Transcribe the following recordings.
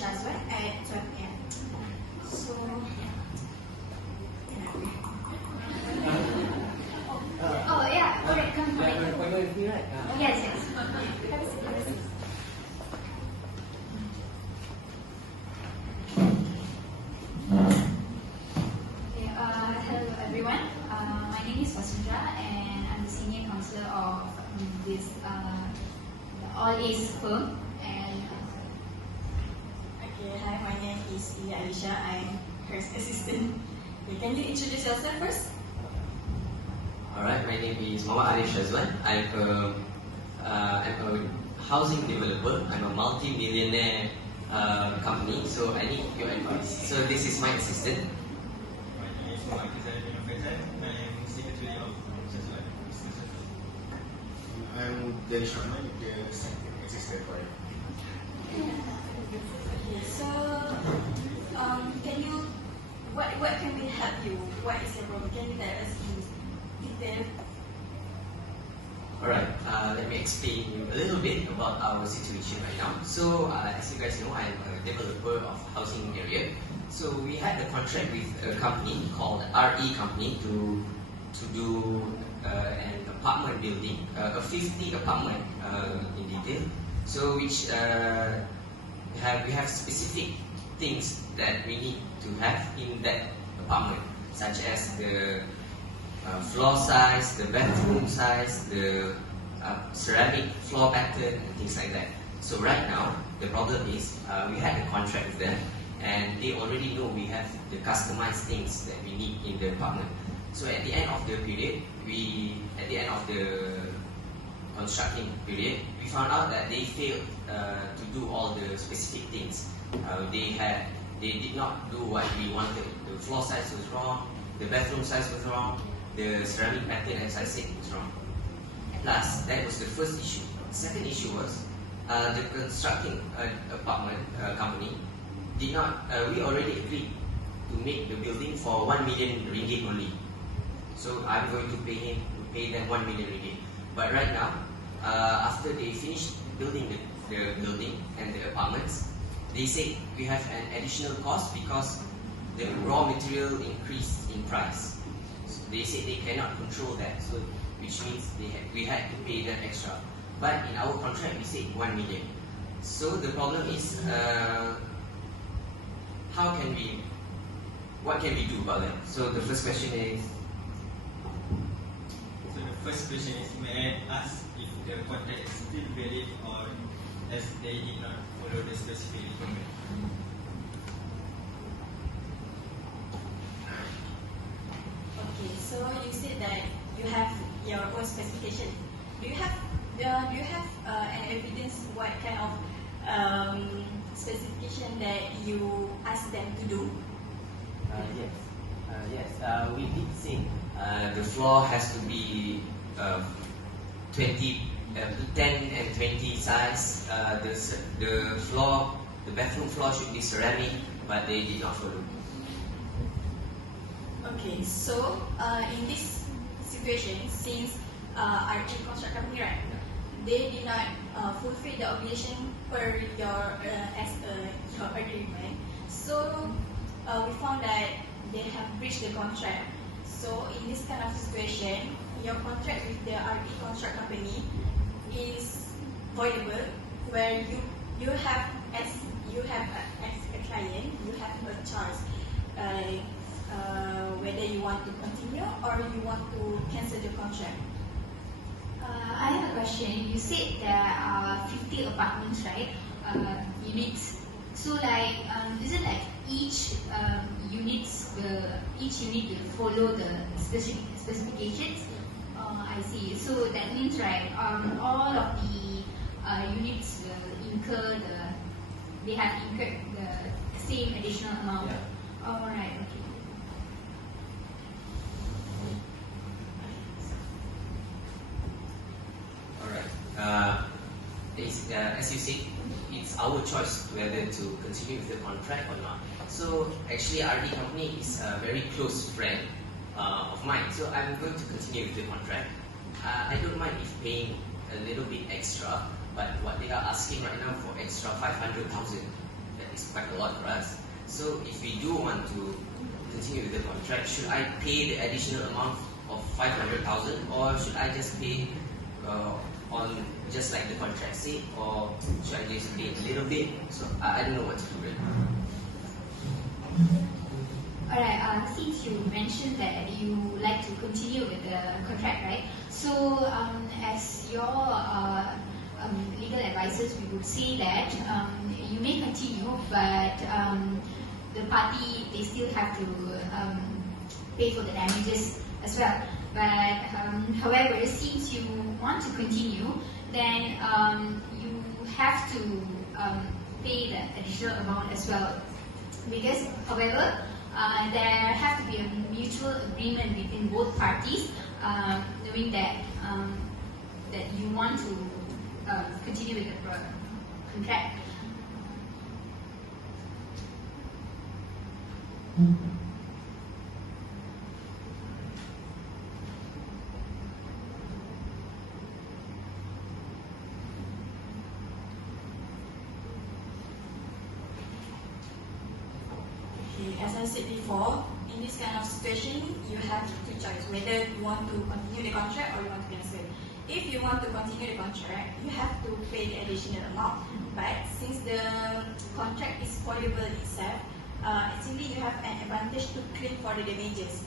Alisha as well at 12 p.m. So, oh yeah, alright, come. You have an appointment with me, right? Yes, yes. Have a seat, have a seat. Okay, hello everyone. My name is Vasundra and I'm the senior counselor of this All A's firm. And Okay, hi, my name is Alisha. I'm her assistant. Okay, can you introduce yourself first? Alright, my name is Muhammad Arish Razwan. I'm a housing developer. I'm a multi-millionaire company, so I need your advice. So this is my assistant. My name is Muhammad Faizal. I am secretary of Consultation. I'm the Sharma, the assistant for it. Okay, so can you, what can we help you? What is your problem? Can you tell us in detail? Alright, let me explain you a little bit about our situation right now. So, as you guys know, I'm a developer of housing area. So we had a contract with a company called RE Company to do an apartment building, a 50 apartment in detail. So which we have specific things that we need to have in that apartment, such as the floor size, the bathroom size, the ceramic floor pattern, and things like that. So right now, the problem is we had a contract with them, and they already know we have the customized things that we need in the apartment. So at the end of the period, at the end of the constructing period, we found out that they failed to do all the specific things. They did not do what we wanted. The floor size was wrong, the bathroom size was wrong, the ceramic pattern, as I said, was wrong. Plus, that was the first issue. The second issue was the constructing apartment company did not. We already agreed to make the building for 1 million ringgit only. So I'm going to pay them 1 million ringgit. But right now, after they finished building the building and the apartments, they say we have an additional cost because the raw material increased in price. So they say they cannot control that, so which means we had to pay them extra. But in our contract, we say 1 million. So the problem is, what can we do about that? So the first question is. So the first question is, may I ask if the contract is still valid or as they did not follow the specific requirement? Okay, so you said that you have your own specification. Do you have an evidence what kind of specification that you ask them to do? Yes. We did say the floor has to be 10 and 20 size. The bathroom floor should be ceramic, but they did not follow. Okay, so in this situation, since RT Construct Company, right, they did not fulfill the obligation per your agreement. So we found that they have breached the contract. So in this kind of situation, your contract with the RT Construct Company is voidable, where you have as a client, you have a choice whether you want to continue or you want to cancel the contract. I have a question. You said there are 50 apartments, right? Units. So, like, is it like each unit will follow the specifications? I see. So that means, right, all of the units will they have incurred the same additional amount. Yeah. All right. Okay. As you said, it's our choice whether to continue with the contract or not. So actually, RD Company is a very close friend of mine, so I'm going to continue with the contract. I don't mind if paying a little bit extra, but what they are asking right now for extra 500,000, is quite a lot for us. So if we do want to continue with the contract, should I pay the additional amount of 500,000, or should I just pay on just like the contract say, or should I just pay a little bit? So I don't know what to do really. Alright, since you mentioned that you like to continue with the contract, right? So, as your legal advisors, we would say that you may continue, but the party, they still have to pay for the damages as well. But however, since you want to continue, then you have to pay the additional amount as well. Because, however, there have to be a mutual agreement between both parties, knowing that that you want to continue with the contract. As I said before, in this kind of situation, you have two choices, whether you want to continue the contract or you want to cancel. If you want to continue the contract, you have to pay the additional amount. But since the contract is portable itself, actually you have an advantage to claim for the damages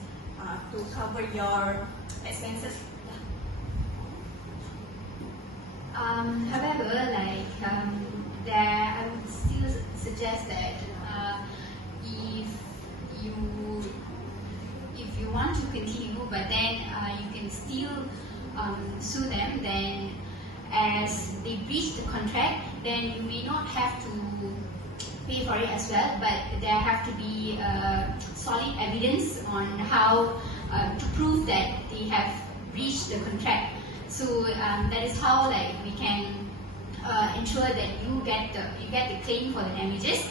to cover your expenses. However, like I would still suggest that if you want to continue, but then you can still sue them. Then, as they breach the contract, then you may not have to pay for it as well. But there have to be solid evidence on how to prove that they have breached the contract. So that is how like we can ensure that you get the claim for the damages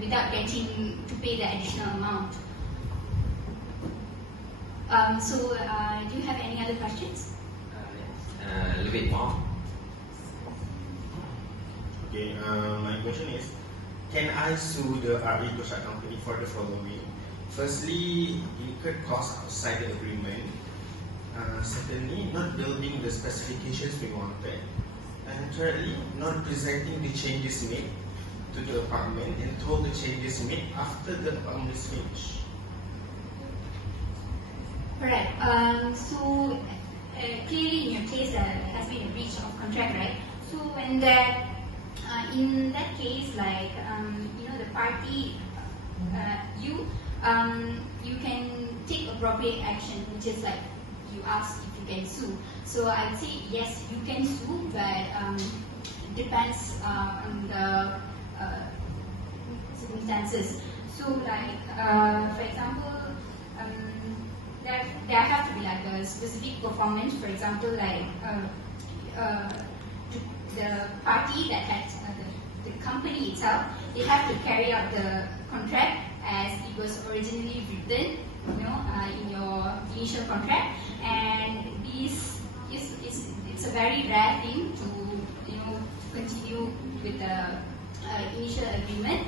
without getting to pay the additional amount. So do you have any other questions? A little bit more. Okay, my question is, can I sue the RE contract company for the following? Firstly, incurred costs outside the agreement. Secondly, not building the specifications we wanted. And thirdly, not presenting the changes made to the apartment and told the changes made after the apartment is finished. Correct. So clearly in your case there has been a breach of contract, right? So when that, in that case, like the party, you can take appropriate action, which is like you ask if you can sue. So I would say yes, you can sue, but it depends on the circumstances. So like for example, there have to be like a specific performance. For example, like the party that has the company itself, they have to carry out the contract as it was originally written, in your initial contract. And this it's a very rare thing to continue with the initial agreement,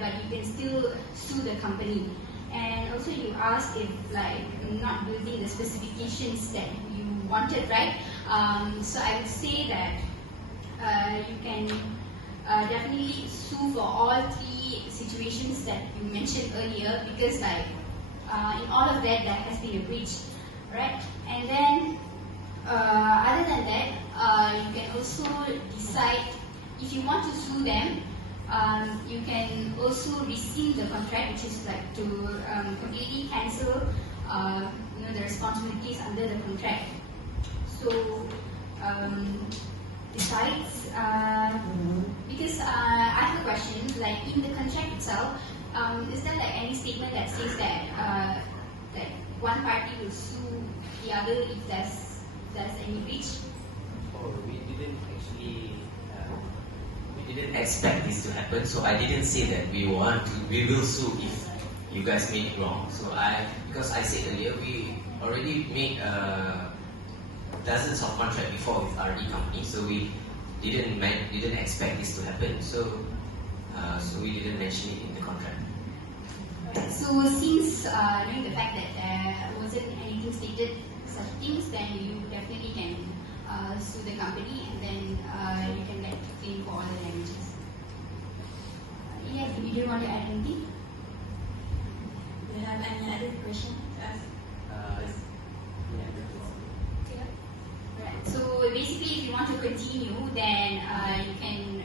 but you can still sue the company. And also you asked if like not building the specifications that you wanted, right? So I would say that you can definitely sue for all three situations that you mentioned earlier, because like in all of that there has been a breach, right? And then other than that, you can also decide if you want to sue them. You can also rescind the contract, which is like to completely cancel the responsibilities under the contract. So besides, because I have a question, like in the contract itself, is there like any statement that says that that one party will sue the other if there's any breach? Oh, we didn't actually. We didn't expect this to happen, so I didn't say that we will sue if you guys made it wrong. So because I said earlier, we already made dozens of contracts before with RD company, so we didn't expect this to happen. So so we didn't mention it in the contract. Right. So since knowing the fact that there wasn't anything stated such things, then you definitely can sue the company, and then you can get claim for all the damages. Yeah, do you want to add anything? Do you have any other question to ask? Right. So basically, if you want to continue, then you can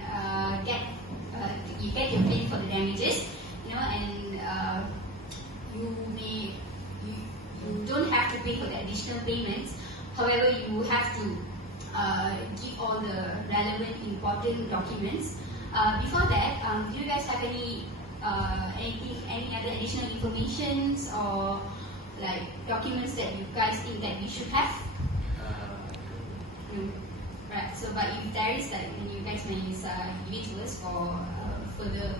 you get your claim for the damages, and you don't have to pay for the additional payments. However, you have to give all the relevant, important documents. Before that, do you guys have any other additional informations or like documents that you guys think that we should have? No. Right. So, but if there is, like, then you guys may give it to us for further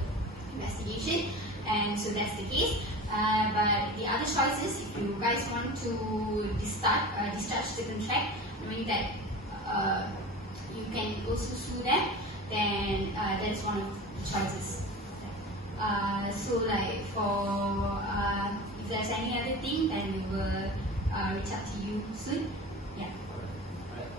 investigation. And so that's the case. But the other choices, if you guys want to discharge the contract, knowing that you can also sue them, then that's one of the choices. So, like, for if there's any other thing, then we will reach out to you soon. Yeah. Alright.